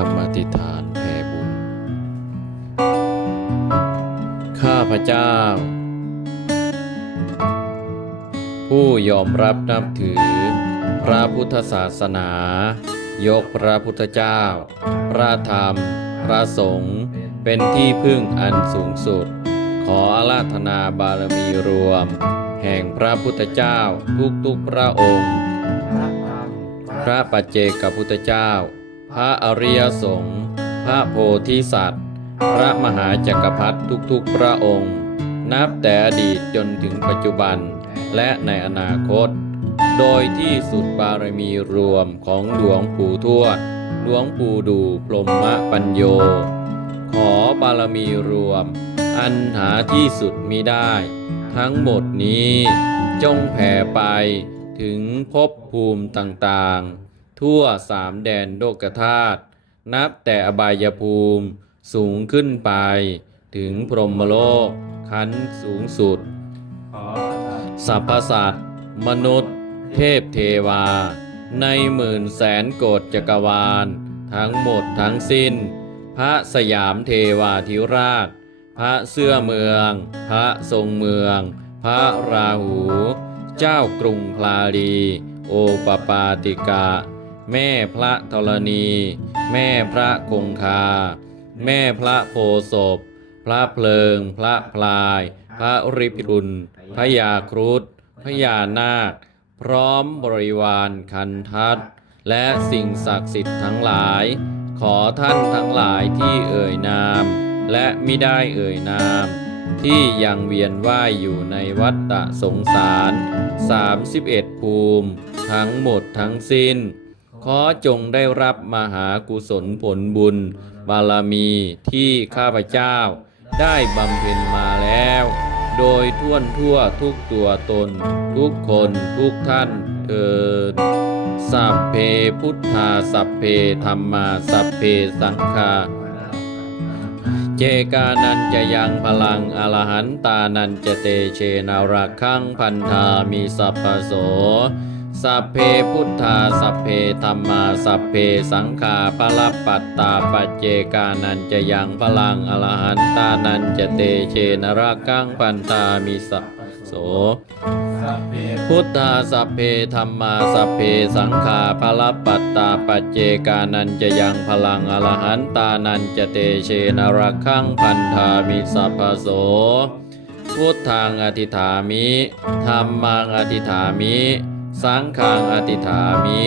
คำอธิษฐานแผ่บุญ ข้าพเจ้า ผู้ยอมรับนับถือ พระพุทธศาสนา ยกพระพุทธเจ้า พระธรรม พระสงฆ์เป็นที่พึ่งอันสูงสุด ขออาราธนาบารมีรวม แห่งพระพุทธเจ้าทุกๆพระองค์ พระปัจเจกพุทธเจ้า พระอริยสงฆ์พระโพธิสัตว์ พระมหาจักรพรรดิทุกๆพระองค์ นับแต่อดีตจนถึงปัจจุบันและในอนาคต โดยที่สุดบารมีรวมของหลวงปู่ทวดหลวงปู่ดูพรหมปัญโย ขอบารมีรวม อันหาที่สุดมิได้ ทั้งหมดนี้จงแผ่ไปถึงภพภูมิต่างๆ ทั่วสามแดนโลกธาตุนับแต่อบายภูมิ สูงขึ้นไป ถึงพรหมโลกขั้นสูงสุดสรรพสัตว์มนุษย์ เทพเทวา ในหมื่นแสนโกดจักรวาล ทั้งหมดทั้งสิ้น พระสยามเทวาธิราช พระเสื้อเมือง พระทรงเมือง พระราหู เจ้ากรุงพลาลี โอปปาติกา แม่พระธรณี แม่พระคงคา แม่พระโพศพ พระเพลิง พระพลาย พระริพิรุณพระยาครุฑพระยานาค พร้อมบริวารคันทัดและสิ่งศักดิ์สิทธิ์ทั้งหลาย ขอท่านทั้งหลายที่เอ่ยนาม และมิได้เอ่ยนาม ที่ยังเวียนว่ายอยู่ในวัฏฏะสงสาร 31 ภูมิ ทั้งหมดทั้งสิ้น ขอจงได้รับมหากุศลผลบุญ บารมีที่ข้าพเจ้า ได้บำเพ็ญมาแล้ว โดยท่วนทั่วทุกตัวตน ทุกคนทุกท่านเถิดสัพเพพุทธาสัพเพธรรมาสัพเพสังฆาเจกานันจะยังพลังอรหันตานันจะเตเชนารักขังพันธามีสัพพโส สัพเพพุทธาสัพเพธรรมาสัพเพสังฆาปรับปัตตาปัจเจกานันจะยังพลังอรหันตานันจะเตเชนรักขังพันธามีสัพพโสพุทธาสัพเพธรรมาสัพเพสังฆาพระปัตตาปัจเจกานันจะยังพลังอรหันตานันจะเตเชนรักขังพันธามิสัพพโสพุทธังอธิฐามิธรรมังอธิฐามิ สังฆังอธิธามิ